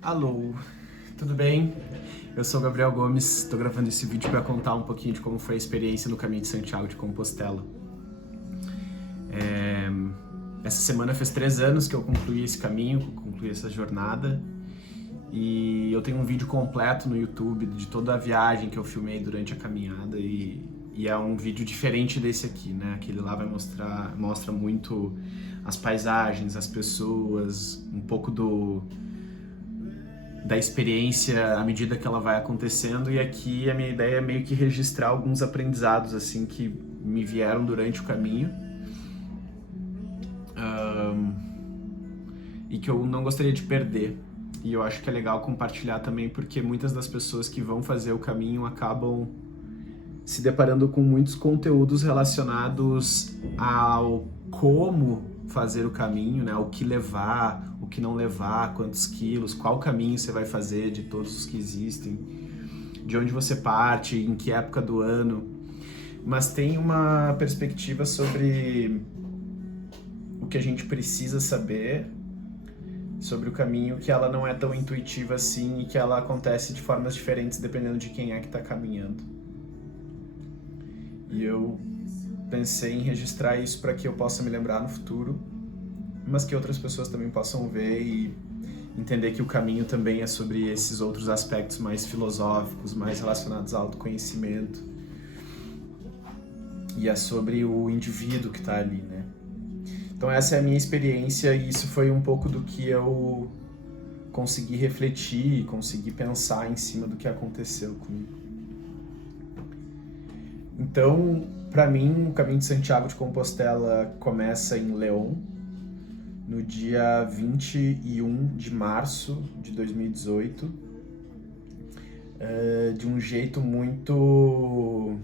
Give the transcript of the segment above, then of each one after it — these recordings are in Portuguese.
Alô, tudo bem? Eu sou Gabriel Gomes, estou gravando esse vídeo para contar um pouquinho de como foi a experiência no Caminho de Santiago de Compostela. Essa semana fez 3 anos que eu concluí esse caminho, concluí essa jornada, e eu tenho um vídeo completo no YouTube de toda a viagem que eu filmei durante a caminhada e é um vídeo diferente desse aqui, né? Aquele lá mostra muito as paisagens, as pessoas, um pouco da experiência à medida que ela vai acontecendo, e aqui a minha ideia é meio que registrar alguns aprendizados assim que me vieram durante o caminho e que eu não gostaria de perder. E eu acho que é legal compartilhar também porque muitas das pessoas que vão fazer o caminho acabam se deparando com muitos conteúdos relacionados ao como fazer o caminho, né? O que levar, o que não levar, quantos quilos, qual caminho você vai fazer de todos os que existem, de onde você parte, em que época do ano. Mas tem uma perspectiva sobre o que a gente precisa saber sobre o caminho, que ela não é tão intuitiva assim e que ela acontece de formas diferentes dependendo de quem é que está caminhando. E eu pensei em registrar isso para que eu possa me lembrar no futuro, mas que outras pessoas também possam ver e entender que o caminho também é sobre esses outros aspectos mais filosóficos, mais relacionados ao autoconhecimento, e é sobre o indivíduo que está ali, né? Então essa é a minha experiência e isso foi um pouco do que eu consegui refletir, consegui pensar em cima do que aconteceu comigo. Então, para mim, o Caminho de Santiago de Compostela começa em León, no dia 21 de março de 2018, de um jeito muito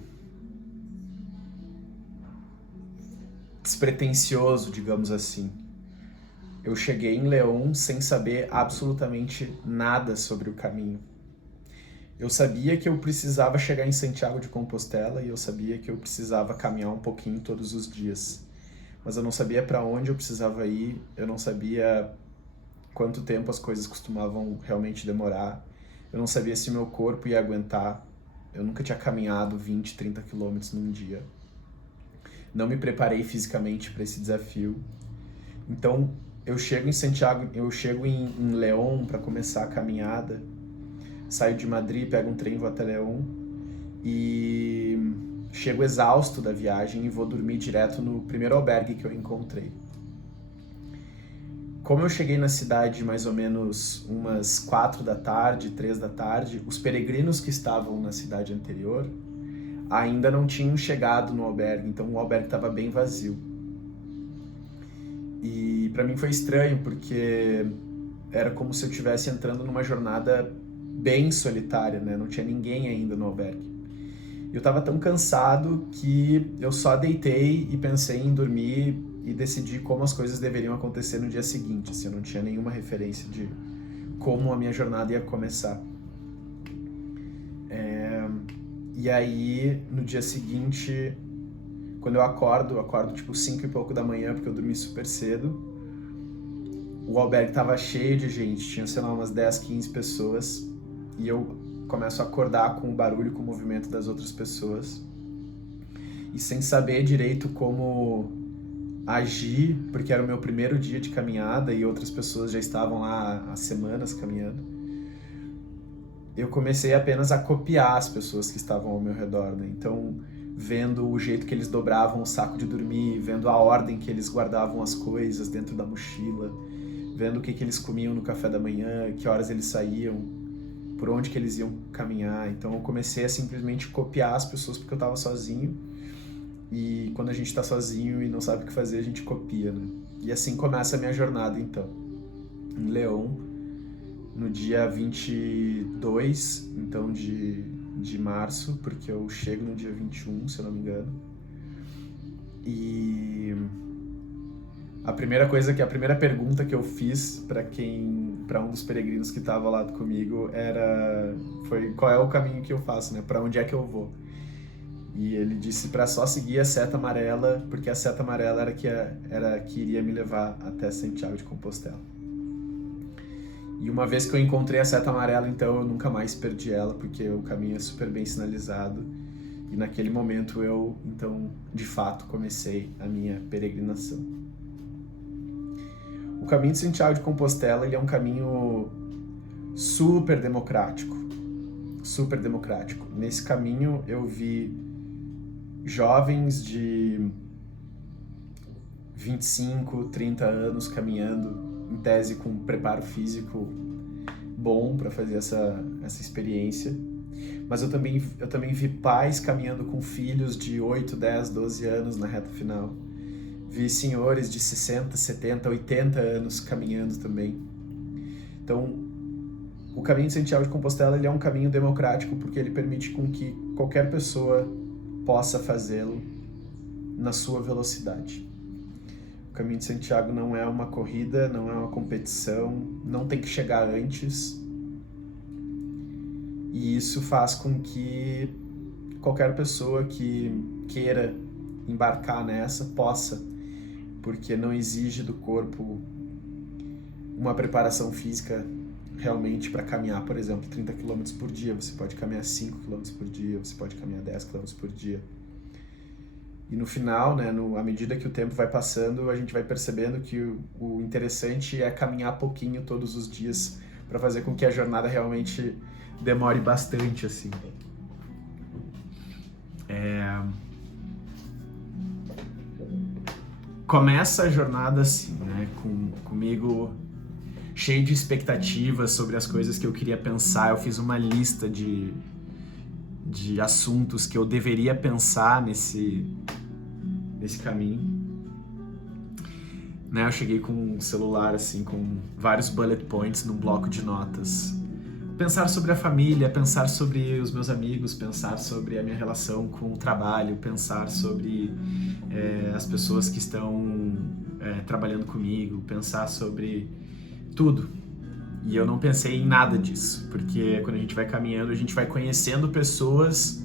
despretensioso, digamos assim. Eu cheguei em León sem saber absolutamente nada sobre o caminho. Eu sabia que eu precisava chegar em Santiago de Compostela e eu sabia que eu precisava caminhar um pouquinho todos os dias. Mas eu não sabia para onde eu precisava ir, eu não sabia quanto tempo as coisas costumavam realmente demorar, eu não sabia se meu corpo ia aguentar, eu nunca tinha caminhado 20, 30 quilômetros num dia. Não me preparei fisicamente para esse desafio. Então, eu chego em Santiago, eu chego em León para começar a caminhada, saio de Madrid, pego um trem, vou até León e chego exausto da viagem e vou dormir direto no primeiro albergue que eu encontrei. Como eu cheguei na cidade mais ou menos umas 4 da tarde, 3 da tarde, os peregrinos que estavam na cidade anterior ainda não tinham chegado no albergue, então o albergue estava bem vazio. E para mim foi estranho, porque era como se eu estivesse entrando numa jornada bem solitária, né? Não tinha ninguém ainda no albergue. Eu estava tão cansado que eu só deitei e pensei em dormir e decidi como as coisas deveriam acontecer no dia seguinte. Assim, eu não tinha nenhuma referência de como a minha jornada ia começar. E aí, no dia seguinte, quando eu acordo tipo 5 e pouco da manhã, porque eu dormi super cedo, o albergue tava cheio de gente, tinha, sei lá, umas 10, 15 pessoas, e eu começo a acordar com o barulho, com o movimento das outras pessoas, e sem saber direito como agir, porque era o meu primeiro dia de caminhada e outras pessoas já estavam lá há semanas caminhando, eu comecei apenas a copiar as pessoas que estavam ao meu redor, né? Então, vendo o jeito que eles dobravam o saco de dormir, vendo a ordem que eles guardavam as coisas dentro da mochila, vendo o que eles comiam no café da manhã, que horas eles saíam, por onde que eles iam caminhar. Então eu comecei a simplesmente copiar as pessoas porque eu estava sozinho. E quando a gente está sozinho e não sabe o que fazer, a gente copia, né? E assim começa a minha jornada, então. Em León, no dia 22, então, de março, porque eu chego no dia 21, se eu não me engano. E a primeira pergunta que eu fiz para um dos peregrinos que estava lá comigo foi qual é o caminho que eu faço, né? Para onde é que eu vou? E ele disse para só seguir a seta amarela, porque a seta amarela era que iria me levar até Santiago de Compostela. E uma vez que eu encontrei a seta amarela, então eu nunca mais perdi ela, porque o caminho é super bem sinalizado. E naquele momento eu, então, de fato, comecei a minha peregrinação. O caminho de Santiago de Compostela, ele é um caminho super democrático. Super democrático. Nesse caminho eu vi jovens de 25, 30 anos caminhando, em tese com preparo físico bom para fazer essa experiência. Mas eu também vi pais caminhando com filhos de 8, 10, 12 anos na reta final. Vi senhores de 60, 70, 80 anos caminhando também. Então, o caminho de Santiago de Compostela, ele é um caminho democrático porque ele permite com que qualquer pessoa possa fazê-lo na sua velocidade. O caminho de Santiago não é uma corrida, não é uma competição, não tem que chegar antes. E isso faz com que qualquer pessoa que queira embarcar nessa possa, porque não exige do corpo uma preparação física realmente para caminhar, por exemplo, 30 km por dia. Você pode caminhar 5 km por dia, você pode caminhar 10 km por dia. E no final, né, à medida que o tempo vai passando, a gente vai percebendo que o interessante é caminhar pouquinho todos os dias para fazer com que a jornada realmente demore bastante, assim. Começa a jornada assim, né, comigo cheio de expectativas sobre as coisas que eu queria pensar. Eu fiz uma lista de assuntos que eu deveria pensar nesse caminho. Né, eu cheguei com um celular, assim, com vários bullet points num bloco de notas. Pensar sobre a família, pensar sobre os meus amigos, pensar sobre a minha relação com o trabalho, pensar sobre as pessoas que estão trabalhando comigo, pensar sobre tudo. E eu não pensei em nada disso, porque quando a gente vai caminhando, a gente vai conhecendo pessoas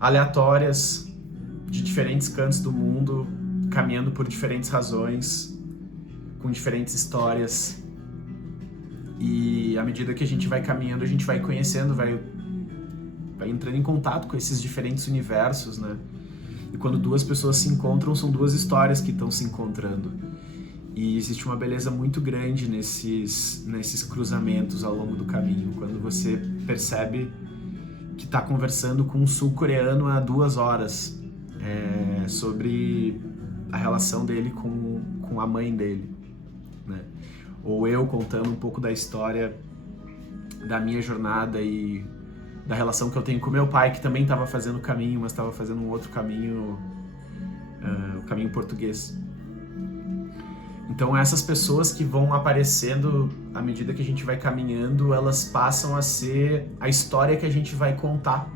aleatórias de diferentes cantos do mundo, caminhando por diferentes razões, com diferentes histórias. E à medida que a gente vai caminhando, a gente vai conhecendo, vai entrando em contato com esses diferentes universos, né? E quando duas pessoas se encontram, são duas histórias que estão se encontrando. E existe uma beleza muito grande nesses cruzamentos ao longo do caminho, quando você percebe que está conversando com um sul-coreano há 2 horas sobre a relação dele com a mãe dele, né? Ou eu contando um pouco da história da minha jornada e da relação que eu tenho com meu pai, que também estava fazendo o caminho, mas estava fazendo um outro caminho, o caminho português. Então essas pessoas que vão aparecendo à medida que a gente vai caminhando, elas passam a ser a história que a gente vai contar.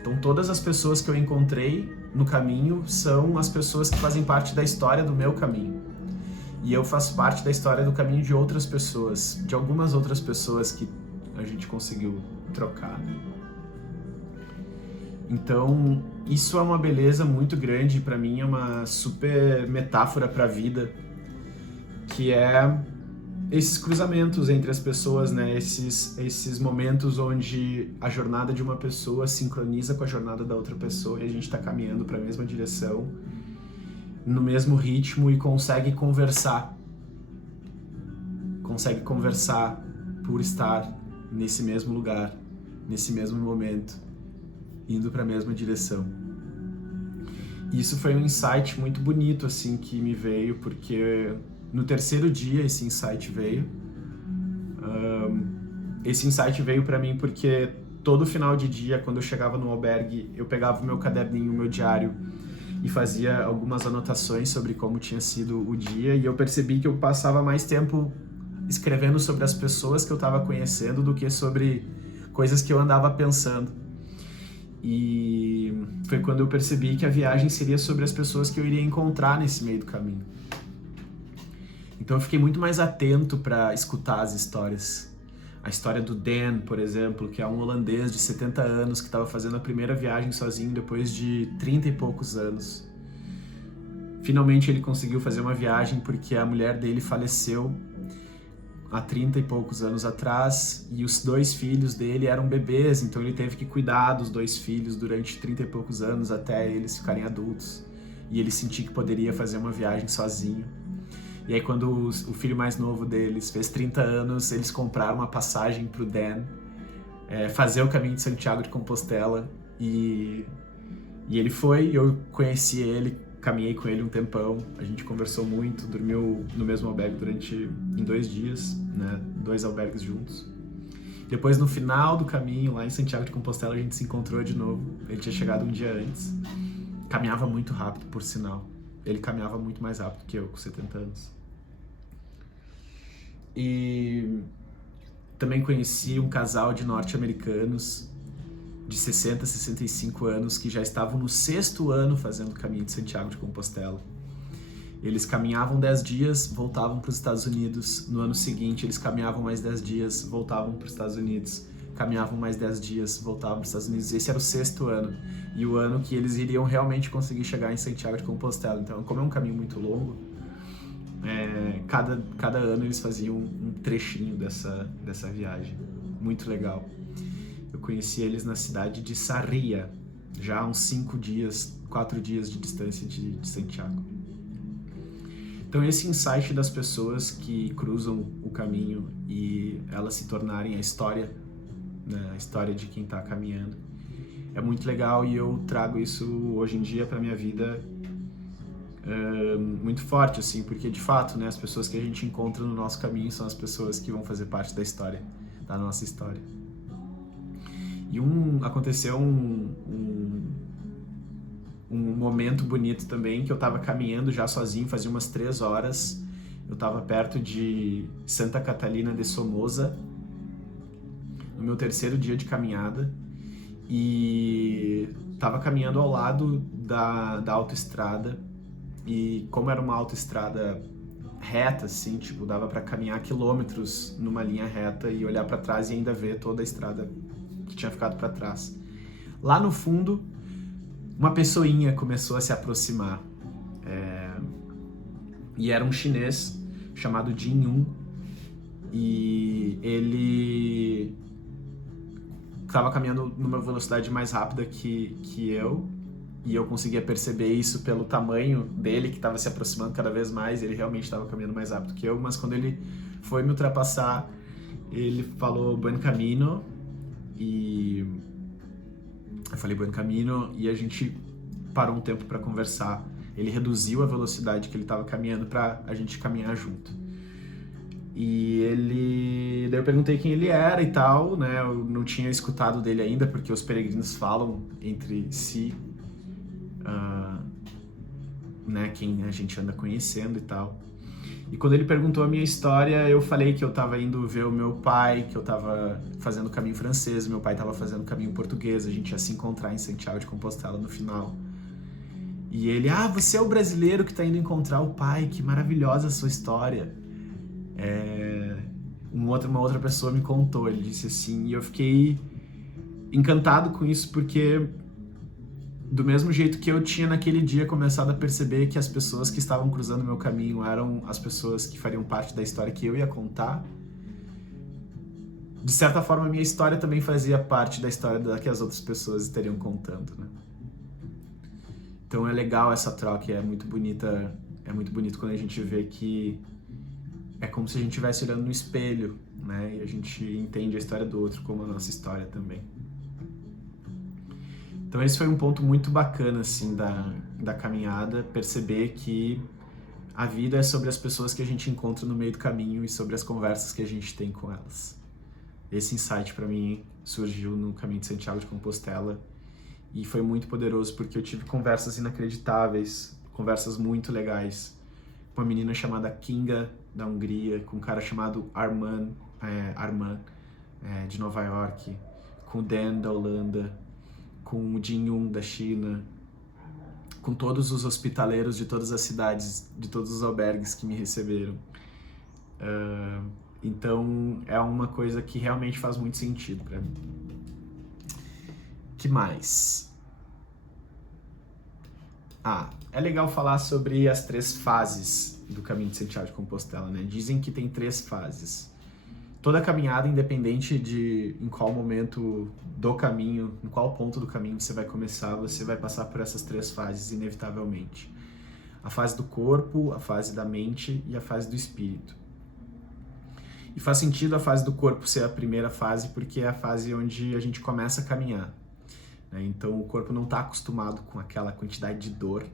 Então todas as pessoas que eu encontrei no caminho são as pessoas que fazem parte da história do meu caminho. E eu faço parte da história do caminho de outras pessoas, de algumas outras pessoas que a gente conseguiu trocar, né? Então, isso é uma beleza muito grande, para mim é uma super metáfora para a vida, que é esses cruzamentos entre as pessoas, né? Esses momentos onde a jornada de uma pessoa sincroniza com a jornada da outra pessoa e a gente está caminhando para a mesma direção, no mesmo ritmo, e consegue conversar por estar nesse mesmo lugar, nesse mesmo momento, indo para a mesma direção. Isso foi um insight muito bonito, assim, que me veio, porque no 3º dia esse insight veio. Esse insight veio para mim porque todo final de dia, quando eu chegava no albergue, eu pegava o meu caderninho, o meu diário, e fazia algumas anotações sobre como tinha sido o dia, e eu percebi que eu passava mais tempo escrevendo sobre as pessoas que eu estava conhecendo do que sobre coisas que eu andava pensando. E foi quando eu percebi que a viagem seria sobre as pessoas que eu iria encontrar nesse meio do caminho. Então eu fiquei muito mais atento para escutar as histórias. A história do Dan, por exemplo, que é um holandês de 70 anos que estava fazendo a primeira viagem sozinho depois de 30 e poucos anos. Finalmente ele conseguiu fazer uma viagem porque a mulher dele faleceu há 30 e poucos anos atrás, e os 2 filhos dele eram bebês, então ele teve que cuidar dos 2 filhos durante 30 e poucos anos até eles ficarem adultos. E ele sentia que poderia fazer uma viagem sozinho. E aí quando o filho mais novo deles fez 30 anos, eles compraram uma passagem pro Dan fazer o caminho de Santiago de Compostela, e ele foi, eu conheci ele, caminhei com ele um tempão, a gente conversou muito, dormiu no mesmo albergue em 2 dias, né, 2 albergues juntos. Depois, no final do caminho, lá em Santiago de Compostela, a gente se encontrou de novo. Ele tinha chegado um dia antes. Caminhava muito rápido, por sinal. Ele caminhava muito mais rápido que eu, com 70 anos. E também conheci um casal de norte-americanos de 60, 65 anos que já estavam no 6º ano fazendo o caminho de Santiago de Compostela. Eles caminhavam 10 dias, voltavam para os Estados Unidos. No ano seguinte, eles caminhavam mais 10 dias, voltavam para os Estados Unidos. Caminhavam mais 10 dias, voltavam para os Estados Unidos. Esse era o 6º ano. E o ano que eles iriam realmente conseguir chegar em Santiago de Compostela. Então, como é um caminho muito longo, cada ano eles faziam um trechinho dessa viagem. Muito legal. Eu conheci eles na cidade de Sarria, já há uns 4 dias de distância de Santiago. Então esse insight das pessoas que cruzam o caminho e elas se tornarem a história, né, a história de quem está caminhando, é muito legal, e eu trago isso hoje em dia para minha vida muito forte, assim, porque de fato, né, as pessoas que a gente encontra no nosso caminho são as pessoas que vão fazer parte da história, da nossa história. E aconteceu um momento bonito também, que eu tava caminhando já sozinho, fazia umas 3 horas. Eu tava perto de Santa Catalina de Somoza, no meu 3º dia de caminhada, e tava caminhando ao lado da autoestrada, e como era uma autoestrada reta, assim, tipo, dava pra caminhar quilômetros numa linha reta e olhar pra trás e ainda ver toda a estrada que tinha ficado pra trás. Lá no fundo, uma pessoinha começou a se aproximar, e era um chinês chamado Jin Yun, e ele estava caminhando numa velocidade mais rápida que eu, e eu conseguia perceber isso pelo tamanho dele, que estava se aproximando cada vez mais. Ele realmente estava caminhando mais rápido que eu, mas quando ele foi me ultrapassar, ele falou buen camino, e eu falei buen camino, e a gente parou um tempo para conversar. Ele reduziu a velocidade que ele estava caminhando para a gente caminhar junto. E daí eu perguntei quem ele era e tal, né? Eu não tinha escutado dele ainda, porque os peregrinos falam entre si, né? Quem a gente anda conhecendo e tal. E quando ele perguntou a minha história, eu falei que eu estava indo ver o meu pai, que eu estava fazendo o caminho francês, meu pai estava fazendo o caminho português, a gente ia se encontrar em Santiago de Compostela no final. E ele, você é o brasileiro que está indo encontrar o pai, que maravilhosa a sua história. Uma outra pessoa me contou, ele disse assim, e eu fiquei encantado com isso, porque do mesmo jeito que eu tinha naquele dia começado a perceber que as pessoas que estavam cruzando meu caminho eram as pessoas que fariam parte da história que eu ia contar, de certa forma a minha história também fazia parte da história que as outras pessoas estariam contando, né? Então é legal essa troca, é muito bonita, é muito bonito quando a gente vê que é como se a gente estivesse olhando no espelho, né? E a gente entende a história do outro como a nossa história também. Então esse foi um ponto muito bacana, assim, da caminhada, perceber que a vida é sobre as pessoas que a gente encontra no meio do caminho e sobre as conversas que a gente tem com elas. Esse insight para mim surgiu no caminho de Santiago de Compostela e foi muito poderoso, porque eu tive conversas inacreditáveis, conversas muito legais, com uma menina chamada Kinga, da Hungria, com um cara chamado Arman, de Nova York, com o Dan, da Holanda, com o Jin Yun, da China, com todos os hospitaleiros de todas as cidades, de todos os albergues que me receberam. Então é uma coisa que realmente faz muito sentido para mim. Que mais? É legal falar sobre as 3 fases do caminho de Santiago de Compostela, né? Dizem que tem 3 fases. toda caminhada, independente de em qual momento do caminho, em qual ponto do caminho você vai começar, você vai passar por essas 3 fases, inevitavelmente. A fase do corpo, a fase da mente e a fase do espírito. E faz sentido a fase do corpo ser a primeira fase, porque é a fase onde a gente começa a caminhar, né? Então o corpo não está acostumado com aquela quantidade de dor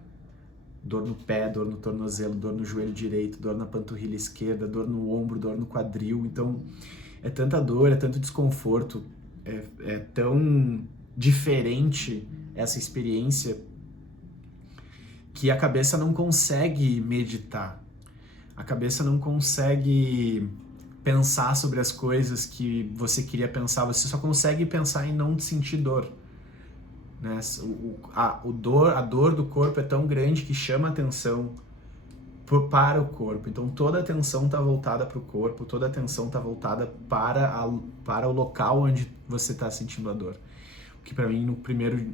no pé, dor no tornozelo, dor no joelho direito, dor na panturrilha esquerda, dor no ombro, dor no quadril. Então é tanta dor, é tanto desconforto, é tão diferente essa experiência que a cabeça não consegue meditar, a cabeça não consegue pensar sobre as coisas que você queria pensar, você só consegue pensar em não sentir dor, né? A dor do corpo é tão grande que chama atenção para o corpo, então toda a atenção está voltada para o corpo, toda a atenção está voltada para o local onde você está sentindo a dor. O que para mim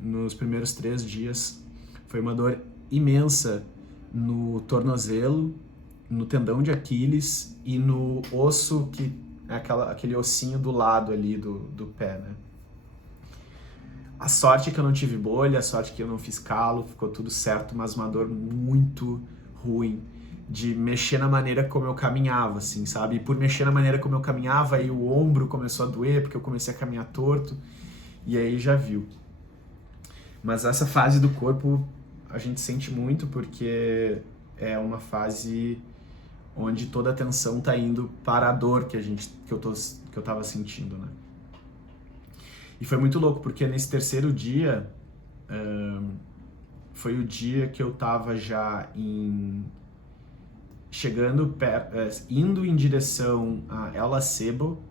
nos primeiros 3 dias foi uma dor imensa no tornozelo, no tendão de Aquiles e no osso, que é aquele ossinho do lado ali do pé, né? A sorte é que eu não tive bolha, a sorte é que eu não fiz calo, ficou tudo certo, mas uma dor muito ruim de mexer na maneira como eu caminhava, assim, sabe? E por mexer na maneira como eu caminhava, aí o ombro começou a doer, porque eu comecei a caminhar torto, e aí já viu. Mas essa fase do corpo a gente sente muito, porque é uma fase onde toda a atenção tá indo para a dor que eu tava sentindo, né? E foi muito louco, porque nesse terceiro dia, foi o dia que eu tava já indo em direção a El Acebo,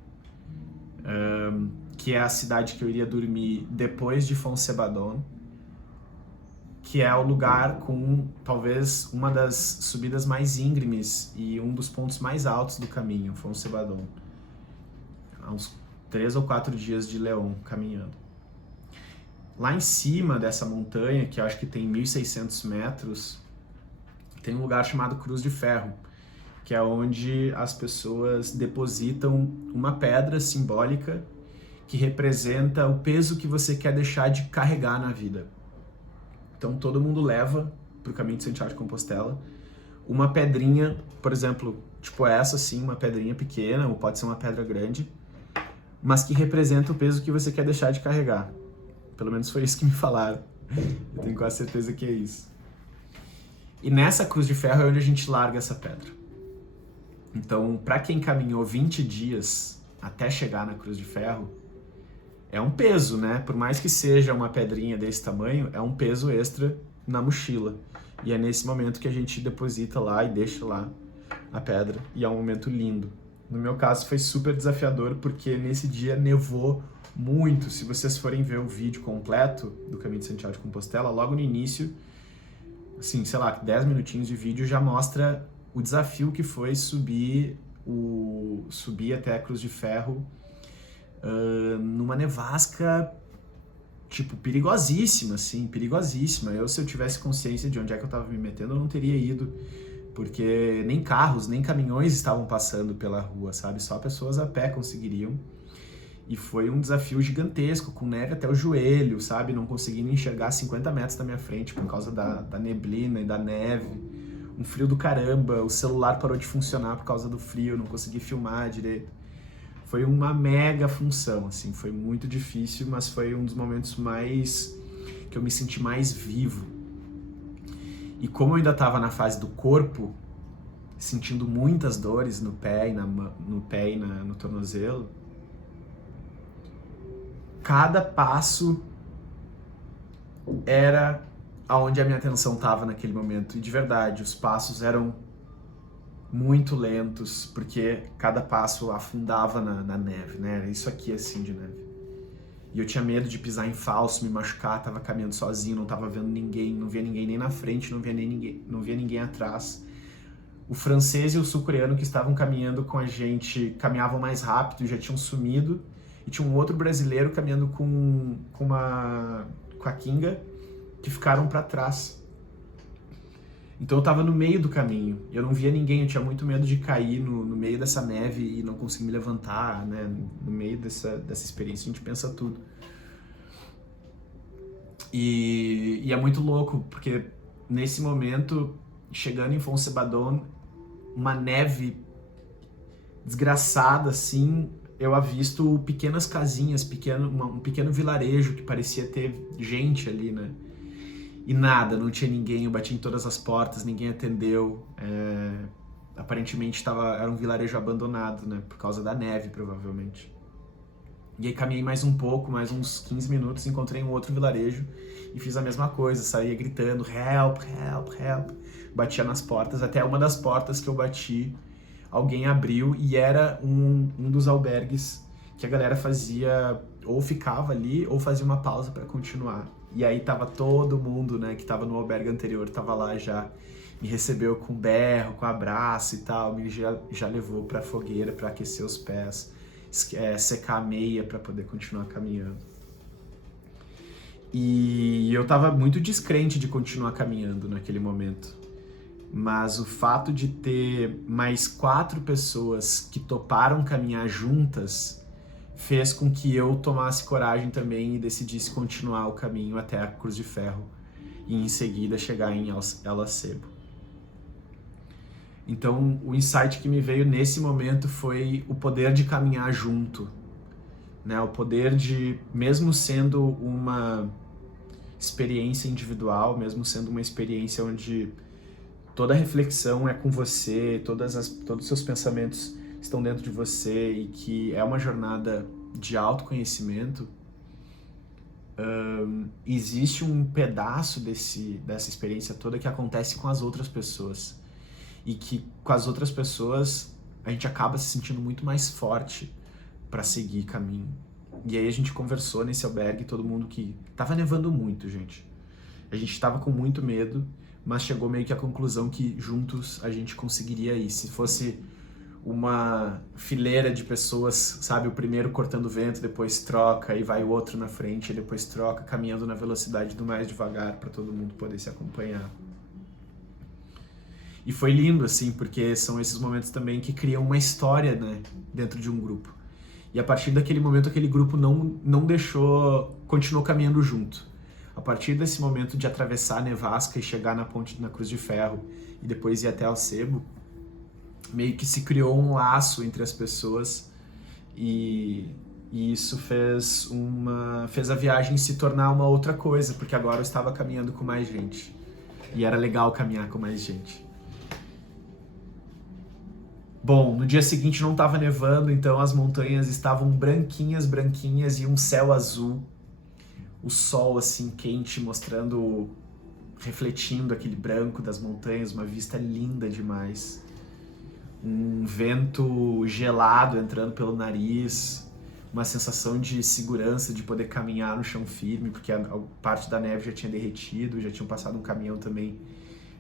que é a cidade que eu iria dormir depois de Fonsebadón, que é o lugar com talvez uma das subidas mais íngremes e um dos pontos mais altos do caminho, Fonsebadón. Há uns 3 ou 4 dias de León caminhando. Lá em cima dessa montanha, que eu acho que tem 1.600 metros, tem um lugar chamado Cruz de Ferro, que é onde as pessoas depositam uma pedra simbólica que representa o peso que você quer deixar de carregar na vida. Então todo mundo leva para o caminho de Santiago de Compostela uma pedrinha, por exemplo, tipo essa assim, uma pedrinha pequena, ou pode ser uma pedra grande, mas que representa o peso que você quer deixar de carregar. Pelo menos foi isso que me falaram. Eu tenho quase certeza que é isso. E nessa cruz de ferro é onde a gente larga essa pedra. Então, para quem caminhou 20 dias até chegar na cruz de ferro, é um peso, né? Por mais que seja uma pedrinha desse tamanho, é um peso extra na mochila. E é nesse momento que a gente deposita lá e deixa lá a pedra. E é um momento lindo. No meu caso foi super desafiador, porque nesse dia nevou muito. Se vocês forem ver o vídeo completo do Caminho de Santiago de Compostela, logo no início, assim, sei lá, 10 minutinhos de vídeo já mostra o desafio que foi subir até a Cruz de Ferro numa nevasca, tipo, perigosíssima, assim, perigosíssima. Se eu tivesse consciência de onde é que eu tava me metendo, eu não teria ido, porque nem carros, nem caminhões estavam passando pela rua, sabe? Só pessoas a pé conseguiriam. E foi um desafio gigantesco, com neve até o joelho, sabe? Não conseguindo enxergar 50 metros da minha frente por causa da neblina e da neve. Um frio do caramba, o celular parou de funcionar por causa do frio, não consegui filmar direito. Foi uma mega função, assim, foi muito difícil, mas foi um dos momentos que eu me senti mais vivo. E como eu ainda estava na fase do corpo, sentindo muitas dores no pé e no tornozelo, cada passo era aonde a minha atenção estava naquele momento. E de verdade, os passos eram muito lentos, porque cada passo afundava na neve, né? Era isso aqui assim de neve. E eu tinha medo de pisar em falso, me machucar, tava caminhando sozinho, não tava vendo ninguém, não via ninguém nem na frente, não via ninguém atrás. O francês e o sul-coreano que estavam caminhando com a gente caminhavam mais rápido e já tinham sumido. E tinha um outro brasileiro caminhando com a Kinga, que ficaram para trás. Então eu tava no meio do caminho, eu não via ninguém, eu tinha muito medo de cair no meio dessa neve e não conseguir me levantar, né? No meio dessa experiência a gente pensa tudo. E é muito louco, porque nesse momento, chegando em Fonsebadon, uma neve desgraçada, assim, eu avisto pequenas casinhas, um pequeno vilarejo que parecia ter gente ali, né? E nada, não tinha ninguém, eu bati em todas as portas, ninguém atendeu. Aparentemente era um vilarejo abandonado, né? Por causa da neve, provavelmente. E aí caminhei mais um pouco, mais uns 15 minutos, encontrei um outro vilarejo e fiz a mesma coisa, saía gritando, help, help, help. Batia nas portas, até uma das portas que eu bati, alguém abriu e era um dos albergues que a galera fazia, ou ficava ali, ou fazia uma pausa para continuar. E aí tava todo mundo, né, que tava no albergue anterior, tava lá já, me recebeu com berro, com abraço e tal, me já levou pra fogueira para aquecer os pés, secar a meia para poder continuar caminhando. E eu tava muito descrente de continuar caminhando naquele momento. Mas o fato de ter mais 4 pessoas que toparam caminhar juntas fez com que eu tomasse coragem também e decidisse continuar o caminho até a Cruz de Ferro e em seguida chegar em El Acebo. Então o insight que me veio nesse momento foi o poder de caminhar junto, né? O poder de, mesmo sendo uma experiência individual, mesmo sendo uma experiência onde toda a reflexão é com você, todos os seus pensamentos estão dentro de você e que é uma jornada de autoconhecimento, existe um pedaço dessa experiência toda que acontece com as outras pessoas e que com as outras pessoas a gente acaba se sentindo muito mais forte para seguir caminho. E aí a gente conversou nesse albergue, todo mundo que... Tava nevando muito, gente. A gente tava com muito medo, mas chegou meio que à conclusão que juntos a gente conseguiria ir. Se fosse uma fileira de pessoas, sabe, o primeiro cortando o vento, depois troca, e vai o outro na frente, e depois troca, caminhando na velocidade do mais devagar para todo mundo poder se acompanhar. E foi lindo, assim, porque são esses momentos também que criam uma história, né, dentro de um grupo. E a partir daquele momento, aquele grupo não deixou, continuou caminhando junto. A partir desse momento de atravessar a nevasca e chegar na ponte, na Cruz de Ferro, e depois ir até El Acebo, meio que se criou um laço entre as pessoas e isso fez a viagem se tornar uma outra coisa, porque agora eu estava caminhando com mais gente. E era legal caminhar com mais gente. Bom, no dia seguinte não estava nevando, então as montanhas estavam branquinhas, branquinhas e um céu azul. O sol assim quente mostrando, refletindo aquele branco das montanhas, uma vista linda demais. Um vento gelado entrando pelo nariz, uma sensação de segurança, de poder caminhar no chão firme, porque a parte da neve já tinha derretido, já tinham passado um caminhão também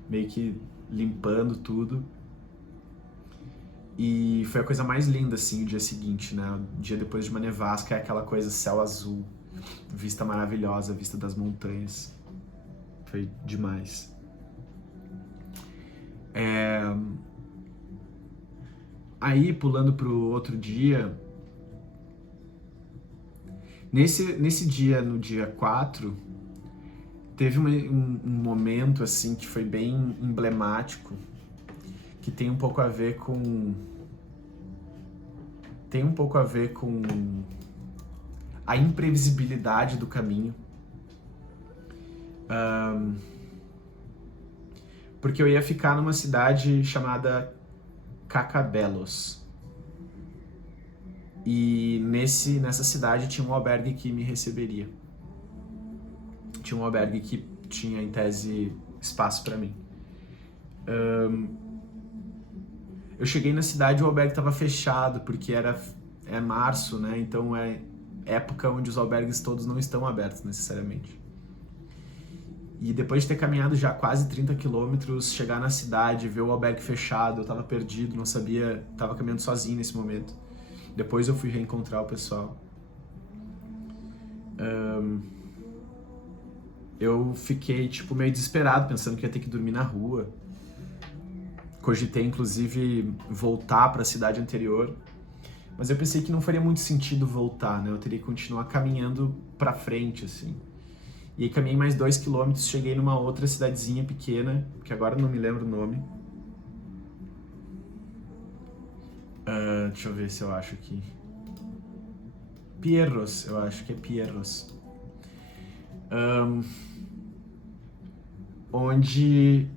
meio que limpando tudo. E foi a coisa mais linda, assim, o dia seguinte, né? O dia depois de uma nevasca é aquela coisa, céu azul, vista maravilhosa, vista das montanhas. Foi demais. Aí, pulando pro outro dia, nesse dia, no dia 4, teve um momento, assim, que foi bem emblemático, que tem um pouco a ver com a imprevisibilidade do caminho. Porque eu ia ficar numa cidade chamada Cacabelos. E nessa cidade tinha um albergue que me receberia. Tinha um albergue que tinha, em tese, espaço para mim. Eu cheguei na cidade e o albergue estava fechado, porque é março, né? Então é época onde os albergues todos não estão abertos necessariamente. E depois de ter caminhado já quase 30 quilômetros, chegar na cidade, ver o albergue fechado, eu tava perdido, não sabia, tava caminhando sozinho nesse momento. Depois eu fui reencontrar o pessoal. Eu fiquei, tipo, meio desesperado, pensando que ia ter que dormir na rua. Cogitei, inclusive, voltar para a cidade anterior, mas eu pensei que não faria muito sentido voltar, né? Eu teria que continuar caminhando para frente, assim. E aí caminhei mais 2 quilômetros, cheguei numa outra cidadezinha pequena, que agora não me lembro o nome. Deixa eu ver se eu acho aqui. Pierros, eu acho que é Pierros. Onde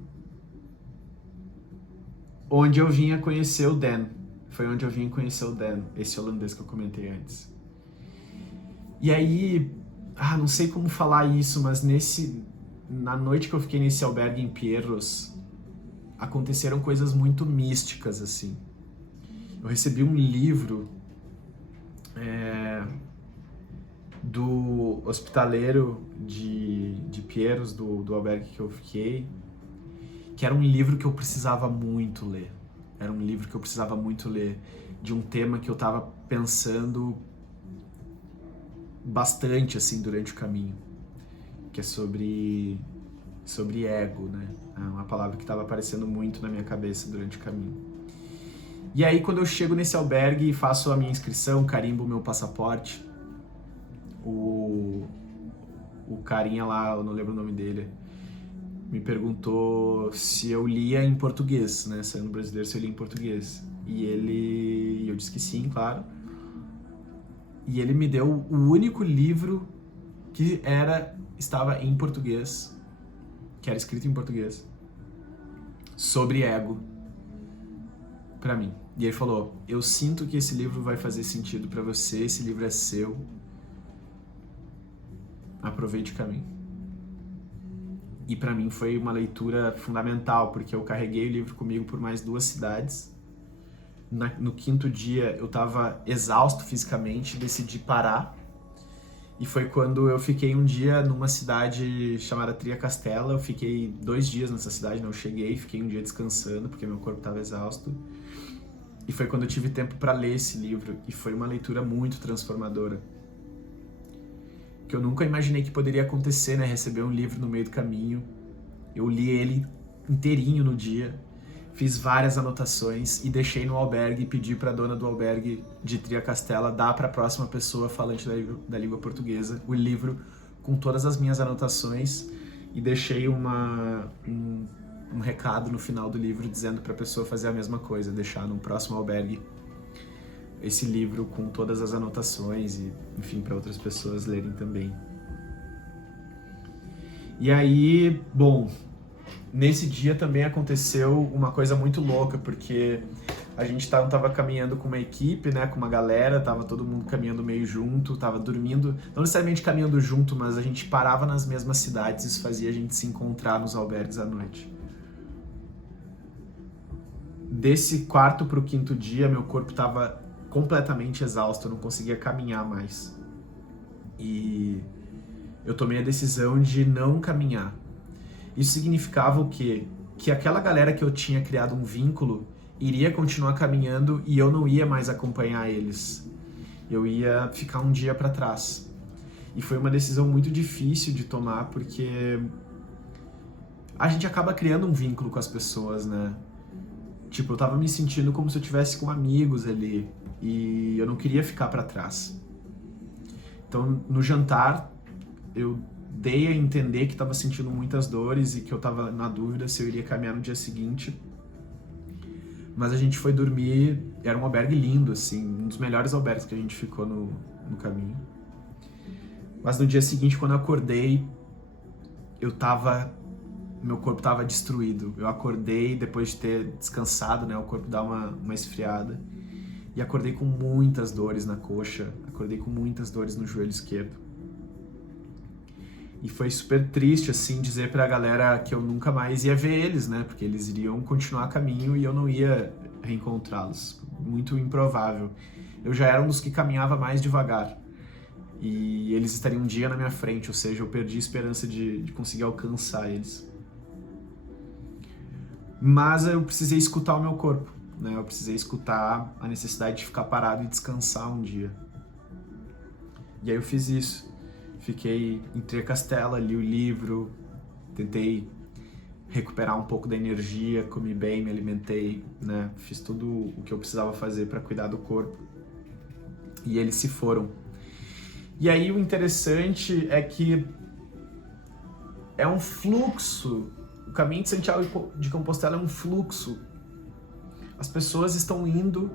eu vinha conhecer o Dan. Foi onde eu vinha conhecer o Dan, esse holandês que eu comentei antes. E aí, não sei como falar isso, mas na noite que eu fiquei nesse albergue em Pierros, aconteceram coisas muito místicas, assim. Eu recebi um livro do hospitaleiro de Pierros, do albergue que eu fiquei, que era um livro que eu precisava muito ler. Era um livro que eu precisava muito ler, de um tema que eu tava pensando bastante, assim, durante o caminho, que é sobre ego, né? É uma palavra que estava aparecendo muito na minha cabeça durante o caminho. E aí, quando eu chego nesse albergue e faço a minha inscrição, carimbo o meu passaporte, o carinha lá, eu não lembro o nome dele, me perguntou se eu lia em português, né? Sendo brasileiro, se eu lia em português. E eu disse que sim, claro. E ele me deu o único livro que estava em português, que era escrito em português, sobre ego, pra mim. E ele falou: eu sinto que esse livro vai fazer sentido pra você, esse livro é seu, aproveite o caminho. E pra mim foi uma leitura fundamental, porque eu carreguei o livro comigo por mais 2 cidades. No 5º dia eu tava exausto fisicamente, decidi parar. E foi quando eu fiquei um dia numa cidade chamada Triacastela. Eu fiquei 2 dias nessa cidade, não cheguei, fiquei um dia descansando, porque meu corpo estava exausto. E foi quando eu tive tempo para ler esse livro, e foi uma leitura muito transformadora. Que eu nunca imaginei que poderia acontecer, né? Receber um livro no meio do caminho. Eu li ele inteirinho no dia, fiz várias anotações e deixei no albergue e pedi para a dona do albergue de Triacastela dar para a próxima pessoa falante da língua portuguesa o livro com todas as minhas anotações, e deixei um recado no final do livro dizendo para a pessoa fazer a mesma coisa, deixar no próximo albergue esse livro com todas as anotações e, enfim, para outras pessoas lerem também. E aí, bom, nesse dia também aconteceu uma coisa muito louca, porque a gente tava caminhando com uma equipe, né, com uma galera, tava todo mundo caminhando meio junto, tava dormindo, não necessariamente caminhando junto, mas a gente parava nas mesmas cidades, isso fazia a gente se encontrar nos albergues à noite. Desse 4º pro 5º dia, meu corpo tava completamente exausto, eu não conseguia caminhar mais. E eu tomei a decisão de não caminhar. Isso significava o quê? Que aquela galera que eu tinha criado um vínculo iria continuar caminhando e eu não ia mais acompanhar eles. Eu ia ficar um dia para trás. E foi uma decisão muito difícil de tomar, porque a gente acaba criando um vínculo com as pessoas, né? Tipo, eu tava me sentindo como se eu tivesse com amigos ali, e eu não queria ficar para trás. Então, no jantar, eu dei a entender que estava sentindo muitas dores e que eu estava na dúvida se eu iria caminhar no dia seguinte. Mas a gente foi dormir, era um albergue lindo, assim, um dos melhores albergues que a gente ficou no caminho. Mas no dia seguinte, quando eu acordei, meu corpo estava destruído. Eu acordei depois de ter descansado, né, o corpo dá uma esfriada. E acordei com muitas dores na coxa, acordei com muitas dores no joelho esquerdo. E foi super triste, assim, dizer pra galera que eu nunca mais ia ver eles, né? Porque eles iriam continuar caminho e eu não ia reencontrá-los. Muito improvável. Eu já era um dos que caminhava mais devagar. E eles estariam um dia na minha frente, ou seja, eu perdi a esperança de conseguir alcançar eles. Mas eu precisei escutar o meu corpo, né? Eu precisei escutar a necessidade de ficar parado e descansar um dia. E aí eu fiz isso. Fiquei em Triacastela, li o livro, tentei recuperar um pouco da energia, comi bem, me alimentei, né? Fiz tudo o que eu precisava fazer para cuidar do corpo. E eles se foram. E aí o interessante é que é um fluxo. O caminho de Santiago de Compostela é um fluxo. As pessoas estão indo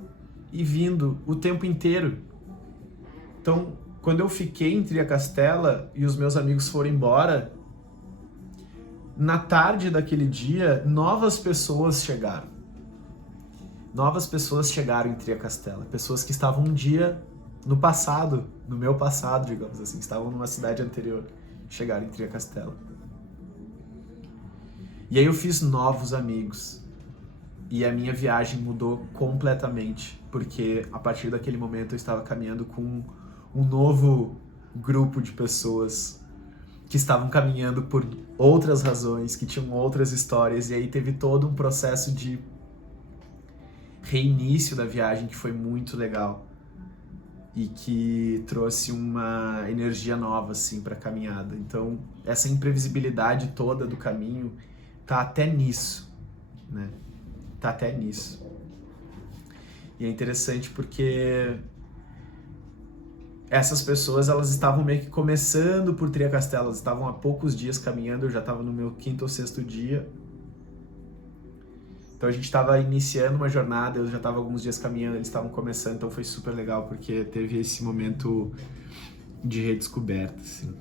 e vindo o tempo inteiro. Então, quando eu fiquei em Triacastela e os meus amigos foram embora, na tarde daquele dia, novas pessoas chegaram. Novas pessoas chegaram em Triacastela. Pessoas que estavam um dia no passado, no meu passado, digamos assim, estavam numa cidade anterior, chegaram em Triacastela. E aí eu fiz novos amigos. E a minha viagem mudou completamente, porque a partir daquele momento eu estava caminhando com um novo grupo de pessoas que estavam caminhando por outras razões, que tinham outras histórias, e aí teve todo um processo de reinício da viagem que foi muito legal e que trouxe uma energia nova assim para a caminhada. Então, essa imprevisibilidade toda do caminho tá até nisso, né? Tá até nisso. E é interessante porque essas pessoas, elas estavam meio que começando por Triacastela, elas estavam há poucos dias caminhando, eu já estava no meu 5º ou 6º dia. Então a gente estava iniciando uma jornada, eu já estava alguns dias caminhando, eles estavam começando, então foi super legal porque teve esse momento de redescoberta, assim.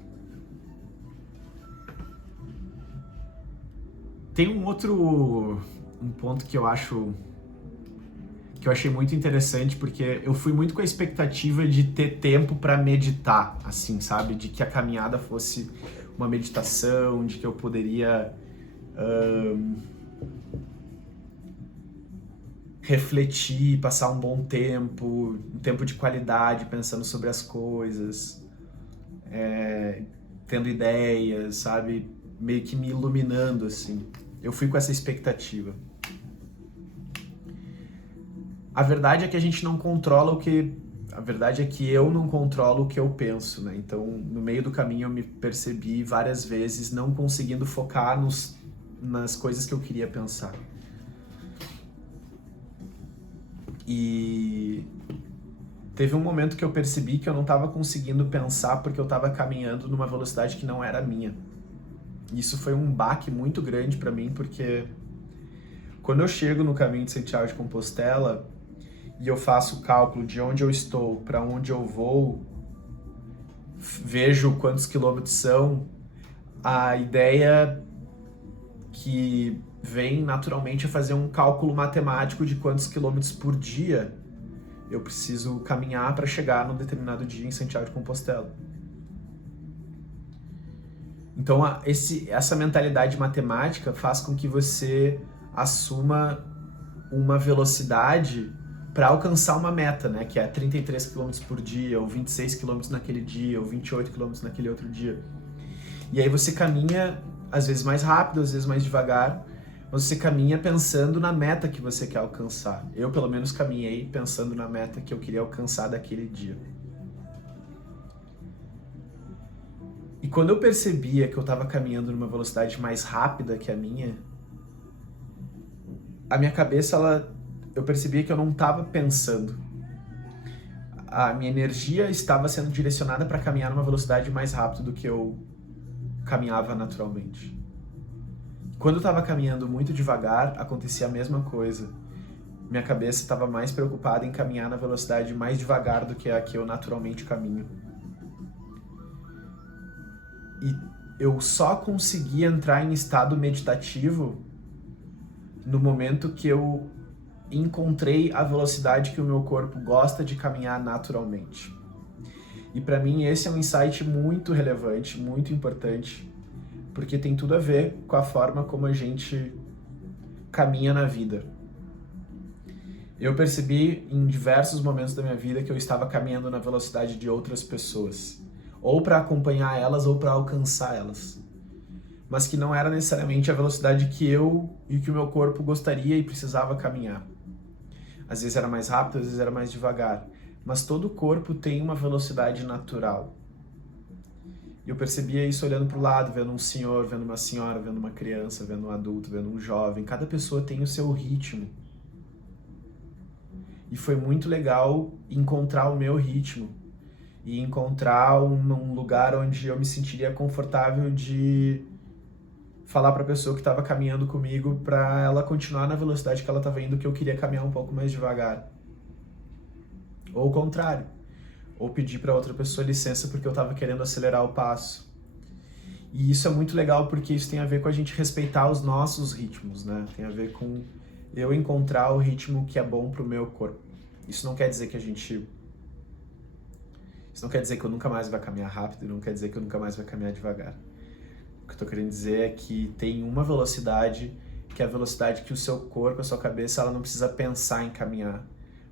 Tem um ponto que eu achei muito interessante, porque eu fui muito com a expectativa de ter tempo para meditar, assim, sabe? De que a caminhada fosse uma meditação, de que eu poderia refletir, passar um bom tempo, um tempo de qualidade, pensando sobre as coisas, tendo ideias, sabe? Meio que me iluminando, assim. Eu fui com essa expectativa. A verdade é que a gente não controla o que... A verdade é que eu não controlo o que eu penso, né? Então, no meio do caminho eu me percebi várias vezes não conseguindo focar nas coisas que eu queria pensar. E teve um momento que eu percebi que eu não estava conseguindo pensar porque eu estava caminhando numa velocidade que não era minha. Isso foi um baque muito grande para mim, porque quando eu chego no caminho de Santiago de Compostela e eu faço o cálculo de onde eu estou para onde eu vou, vejo quantos quilômetros são, a ideia que vem naturalmente é fazer um cálculo matemático de quantos quilômetros por dia eu preciso caminhar para chegar num determinado dia em Santiago de Compostela. Então, essa mentalidade matemática faz com que você assuma uma velocidade para alcançar uma meta, né? Que é 33 km por dia, ou 26 km naquele dia, ou 28 km naquele outro dia. E aí você caminha, às vezes mais rápido, às vezes mais devagar, mas você caminha pensando na meta que você quer alcançar. Eu, pelo menos, caminhei pensando na meta que eu queria alcançar daquele dia. E quando eu percebia que eu estava caminhando numa velocidade mais rápida que a minha cabeça, eu percebia que eu não estava pensando. A minha energia estava sendo direcionada para caminhar numa velocidade mais rápida do que eu caminhava naturalmente. Quando eu estava caminhando muito devagar, acontecia a mesma coisa. Minha cabeça estava mais preocupada em caminhar na velocidade mais devagar do que a que eu naturalmente caminho. E eu só consegui entrar em estado meditativo no momento que eu encontrei a velocidade que o meu corpo gosta de caminhar naturalmente. E para mim esse é um insight muito relevante, muito importante, porque tem tudo a ver com a forma como a gente caminha na vida. Eu percebi em diversos momentos da minha vida que eu estava caminhando na velocidade de outras pessoas, ou para acompanhar elas ou para alcançar elas, mas que não era necessariamente a velocidade que eu e que o meu corpo gostaria e precisava caminhar. Às vezes era mais rápido, às vezes era mais devagar, mas todo corpo tem uma velocidade natural. E eu percebia isso olhando para o lado, vendo um senhor, vendo uma senhora, vendo uma criança, vendo um adulto, vendo um jovem. Cada pessoa tem o seu ritmo. E foi muito legal encontrar o meu ritmo. E encontrar um lugar onde eu me sentiria confortável de falar para a pessoa que estava caminhando comigo para ela continuar na velocidade que ela estava indo, que eu queria caminhar um pouco mais devagar. Ou o contrário. Ou pedir para outra pessoa licença porque eu estava querendo acelerar o passo. E isso é muito legal porque isso tem a ver com a gente respeitar os nossos ritmos, né? Tem a ver com eu encontrar o ritmo que é bom pro meu corpo. Isso não quer dizer que Isso não quer dizer que eu nunca mais vou caminhar rápido, não quer dizer que eu nunca mais vou caminhar devagar. O que eu tô querendo dizer é que tem uma velocidade que é a velocidade que o seu corpo, a sua cabeça, ela não precisa pensar em caminhar,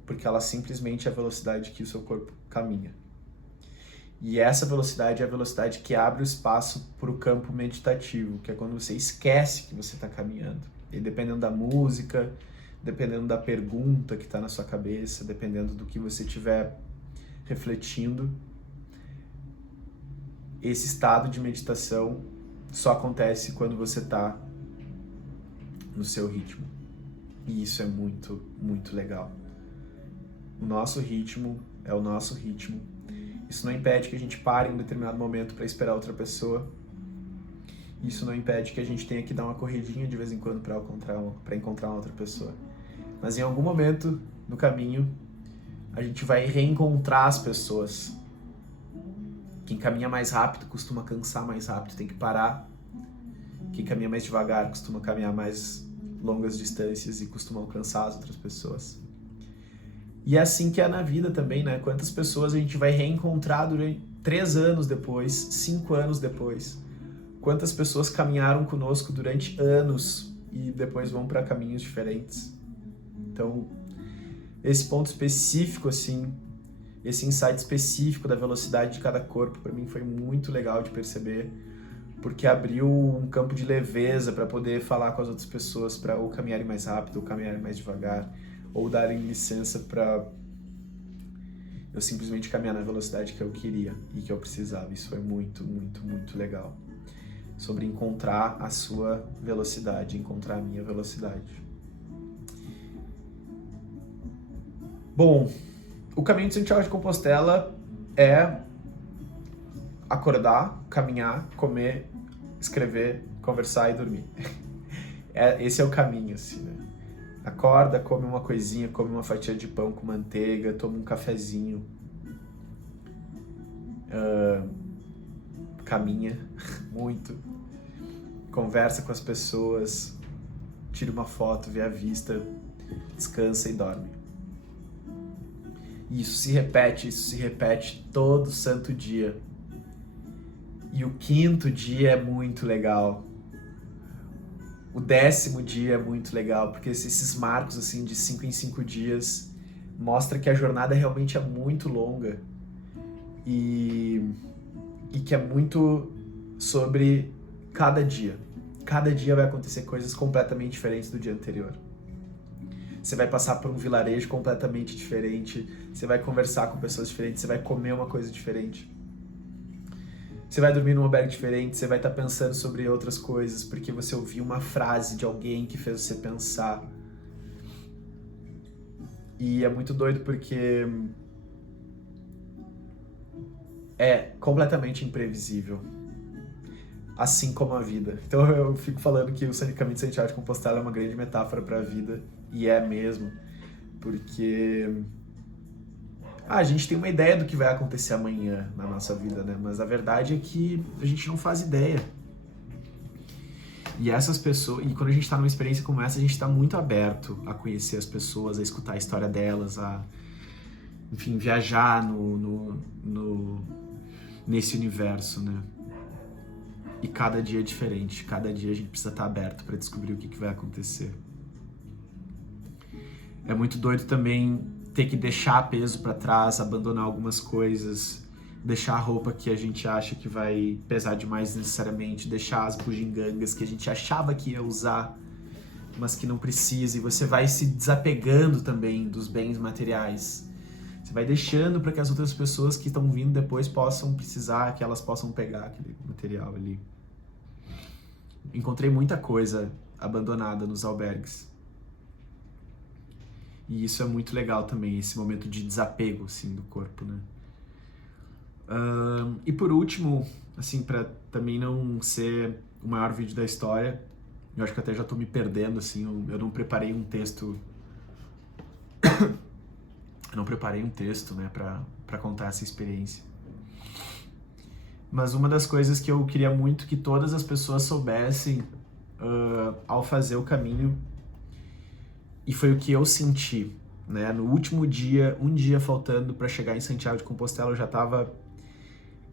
porque ela simplesmente é a velocidade que o seu corpo caminha. E essa velocidade é a velocidade que abre o espaço para o campo meditativo, que é quando você esquece que você está caminhando. E dependendo da música, dependendo da pergunta que está na sua cabeça, dependendo do que você estiver refletindo, esse estado de meditação só acontece quando você está no seu ritmo. E isso é muito, muito legal. O nosso ritmo é o nosso ritmo. Isso não impede que a gente pare em um determinado momento para esperar outra pessoa. Isso não impede que a gente tenha que dar uma corridinha de vez em quando para encontrar uma outra pessoa. Mas em algum momento no caminho, a gente vai reencontrar as pessoas. Quem caminha mais rápido costuma cansar mais rápido, tem que parar. Quem caminha mais devagar costuma caminhar mais longas distâncias e costuma alcançar as outras pessoas. E é assim que é na vida também, né? Quantas pessoas a gente vai reencontrar durante 3 anos depois, 5 anos depois? Quantas pessoas caminharam conosco durante anos e depois vão para caminhos diferentes? Então, esse ponto específico, assim, esse insight específico da velocidade de cada corpo, para mim foi muito legal de perceber, porque abriu um campo de leveza para poder falar com as outras pessoas para ou caminharem mais rápido ou caminharem mais devagar, ou darem licença para eu simplesmente caminhar na velocidade que eu queria e que eu precisava. Isso foi muito, muito, muito legal. Sobre encontrar a sua velocidade, encontrar a minha velocidade. Bom, o caminho de Santiago de Compostela é acordar, caminhar, comer, escrever, conversar e dormir. Esse é o caminho, assim, né? Acorda, come uma coisinha, come uma fatia de pão com manteiga, toma um cafezinho, caminha muito, conversa com as pessoas, tira uma foto, vê a vista, descansa e dorme. Isso se repete todo santo dia. E o 5º dia é muito legal. O 10º dia é muito legal, porque esses marcos assim de 5 em 5 dias mostra que a jornada realmente é muito longa e que é muito sobre cada dia. Cada dia vai acontecer coisas completamente diferentes do dia anterior. Você vai passar por um vilarejo completamente diferente, você vai conversar com pessoas diferentes, você vai comer uma coisa diferente. Você vai dormir num albergue diferente, você vai estar pensando sobre outras coisas, porque você ouviu uma frase de alguém que fez você pensar. E é muito doido porque é completamente imprevisível. Assim como a vida. Então eu fico falando que o caminho de Santiago de Compostela é uma grande metáfora para a vida, e é mesmo, porque a gente tem uma ideia do que vai acontecer amanhã na nossa vida, né? Mas a verdade é que a gente não faz ideia. E essas pessoas, e quando a gente tá numa experiência como essa, a gente tá muito aberto a conhecer as pessoas, a escutar a história delas, a, enfim, viajar nesse universo, né? E cada dia é diferente, cada dia a gente precisa estar aberto para descobrir o que vai acontecer. É muito doido também ter que deixar peso para trás, abandonar algumas coisas, deixar a roupa que a gente acha que vai pesar demais necessariamente, deixar as bugigangas que a gente achava que ia usar, mas que não precisa, e você vai se desapegando também dos bens materiais. Você vai deixando para que as outras pessoas que estão vindo depois possam precisar, que elas possam pegar aquele material ali. Encontrei muita coisa abandonada nos albergues. E isso é muito legal também, esse momento de desapego, assim, do corpo, né? E por último, assim, para também não ser o maior vídeo da história, eu acho que até já tô me perdendo, assim, eu não preparei um texto... eu não preparei um texto, né, pra contar essa experiência. Mas uma das coisas que eu queria muito que todas as pessoas soubessem ao fazer o caminho, e foi o que eu senti, né? No último dia, um dia faltando para chegar em Santiago de Compostela, eu já tava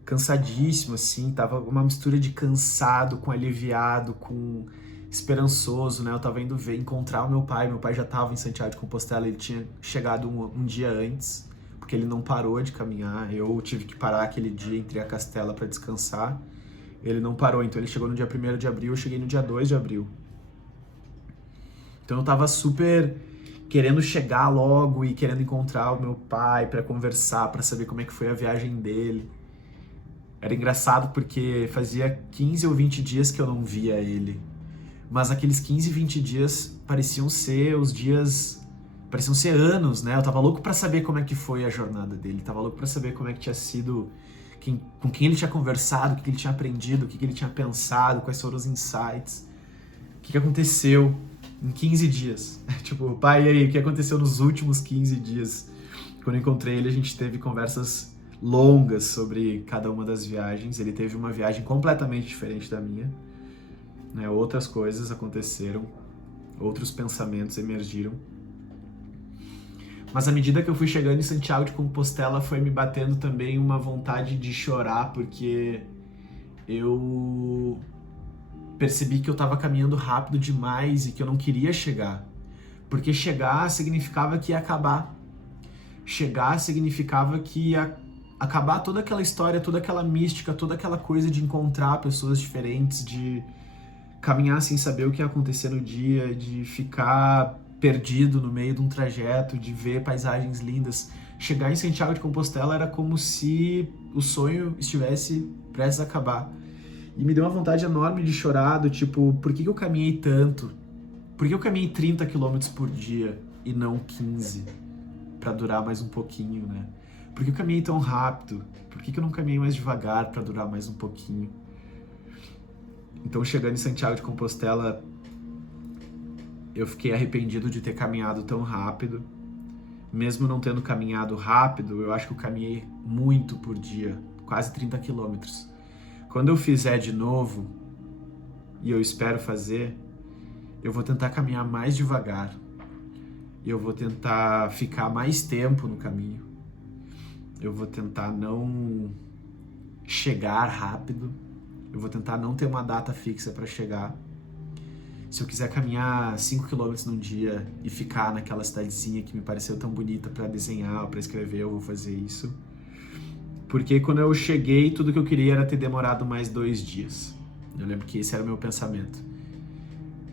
cansadíssimo, assim, tava uma mistura de cansado com aliviado, com esperançoso, né? Eu tava indo encontrar o meu pai já tava em Santiago de Compostela, ele tinha chegado um dia antes, porque ele não parou de caminhar, eu tive que parar aquele dia, entrei a Castela para descansar, ele não parou, então ele chegou no dia 1º de abril, eu cheguei no dia 2 de abril. Então eu tava super querendo chegar logo e querendo encontrar o meu pai para conversar, para saber como é que foi a viagem dele. Era engraçado porque fazia 15 ou 20 dias que eu não via ele. Mas aqueles 15, 20 dias pareciam ser pareciam ser anos, né? Eu tava louco para saber como é que foi a jornada dele, tava louco para saber como é que tinha sido, com quem ele tinha conversado, o que ele tinha aprendido, o que ele tinha pensado, quais foram os insights, o que aconteceu em 15 dias. Tipo, pai, e aí, o que aconteceu nos últimos 15 dias? Quando eu encontrei ele, a gente teve conversas longas sobre cada uma das viagens. Ele teve uma viagem completamente diferente da minha, né? Outras coisas aconteceram, outros pensamentos emergiram. Mas à medida que eu fui chegando em Santiago de Compostela, foi me batendo também uma vontade de chorar, porque eu percebi que eu estava caminhando rápido demais e que eu não queria chegar. Porque chegar significava que ia acabar. Chegar significava que ia acabar toda aquela história, toda aquela mística, toda aquela coisa de encontrar pessoas diferentes, de caminhar sem saber o que ia acontecer no dia, de ficar perdido no meio de um trajeto, de ver paisagens lindas. Chegar em Santiago de Compostela era como se o sonho estivesse prestes a acabar. E me deu uma vontade enorme de chorar, do tipo, por que eu caminhei tanto? Por que eu caminhei 30 km por dia e não 15? Pra durar mais um pouquinho, né? Por que eu caminhei tão rápido? Por que eu não caminhei mais devagar pra durar mais um pouquinho? Então, chegando em Santiago de Compostela, eu fiquei arrependido de ter caminhado tão rápido. Mesmo não tendo caminhado rápido, eu acho que eu caminhei muito por dia, quase 30 quilômetros. Quando eu fizer de novo, e eu espero fazer, eu vou tentar caminhar mais devagar. E eu vou tentar ficar mais tempo no caminho. Eu vou tentar não chegar rápido. Eu vou tentar não ter uma data fixa para chegar. Se eu quiser caminhar 5 km num dia e ficar naquela cidadezinha que me pareceu tão bonita para desenhar ou para escrever, eu vou fazer isso. Porque quando eu cheguei, tudo que eu queria era ter demorado mais 2 dias. Eu lembro que esse era o meu pensamento.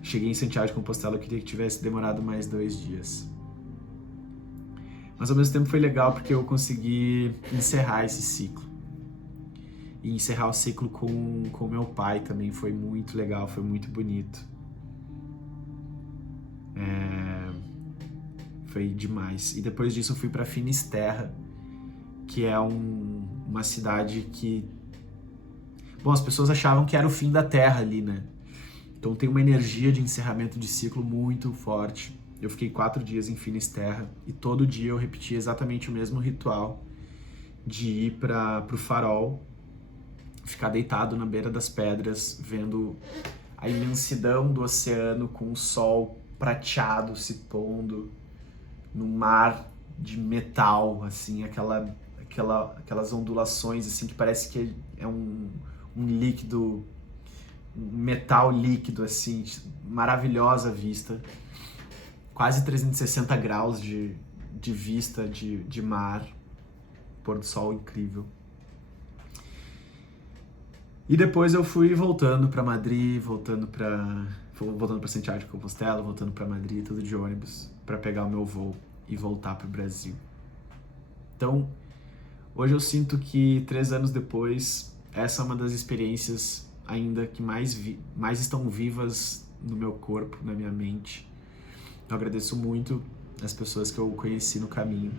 Cheguei em Santiago de Compostela, eu queria que tivesse demorado mais 2 dias. Mas ao mesmo tempo foi legal porque eu consegui encerrar esse ciclo. E encerrar o ciclo com meu pai também foi muito legal, foi muito bonito. Foi demais. E depois disso eu fui para Finisterra, que é uma cidade que... Bom, as pessoas achavam que era o fim da Terra ali, né? Então tem uma energia de encerramento de ciclo muito forte. Eu fiquei 4 dias em Finisterra e todo dia eu repetia exatamente o mesmo ritual de ir pro farol, ficar deitado na beira das pedras, vendo a imensidão do oceano com o sol prateado se pondo num mar de metal, assim, aquelas ondulações, assim, que parece que é um líquido, um metal líquido, assim, maravilhosa vista, quase 360 graus de vista de mar, pôr do sol incrível. E depois eu fui voltando para Madrid, voltando para Santiago de Compostela, voltando para Madrid, tudo de ônibus, para pegar o meu voo e voltar para o Brasil. Então, hoje eu sinto que 3 anos depois, essa é uma das experiências ainda que mais estão vivas no meu corpo, na minha mente. Eu agradeço muito as pessoas que eu conheci no caminho.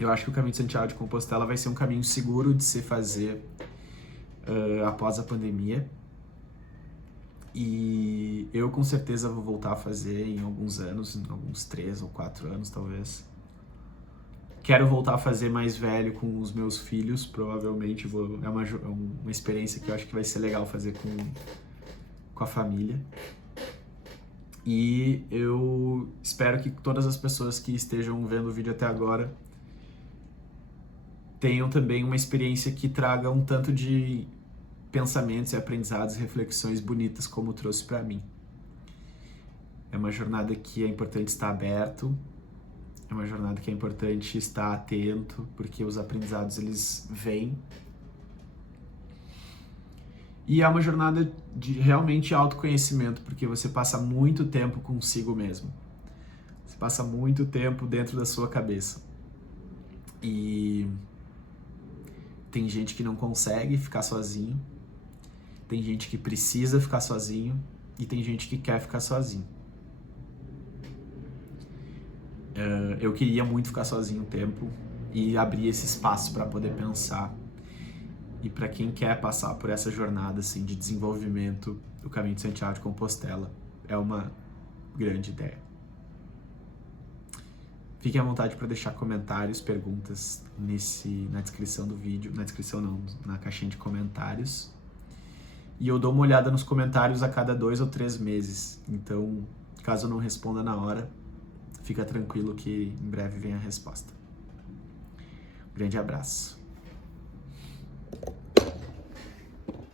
Eu acho que o caminho de Santiago de Compostela vai ser um caminho seguro de se fazer após a pandemia. E eu com certeza vou voltar a fazer em alguns anos, em alguns 3 ou 4 anos talvez. Quero voltar a fazer mais velho com os meus filhos, provavelmente é uma experiência que eu acho que vai ser legal fazer com a família. E eu espero que todas as pessoas que estejam vendo o vídeo até agora tenham também uma experiência que traga um tanto de pensamentos e aprendizados, reflexões bonitas como trouxe para mim. É uma jornada que é importante estar aberto, é uma jornada que é importante estar atento, porque os aprendizados eles vêm. E é uma jornada de realmente autoconhecimento, porque você passa muito tempo consigo mesmo. Você passa muito tempo dentro da sua cabeça. E tem gente que não consegue ficar sozinho, tem gente que precisa ficar sozinho e tem gente que quer ficar sozinho. Eu queria muito ficar sozinho um tempo e abrir esse espaço para poder pensar. E para quem quer passar por essa jornada assim, de desenvolvimento, o Caminho de Santiago de Compostela é uma grande ideia. Fiquem à vontade para deixar comentários, perguntas na descrição do vídeo. Na descrição não, na caixinha de comentários. E eu dou uma olhada nos comentários a cada 2 ou 3 meses. Então, caso eu não responda na hora, fica tranquilo que em breve vem a resposta. Um grande abraço.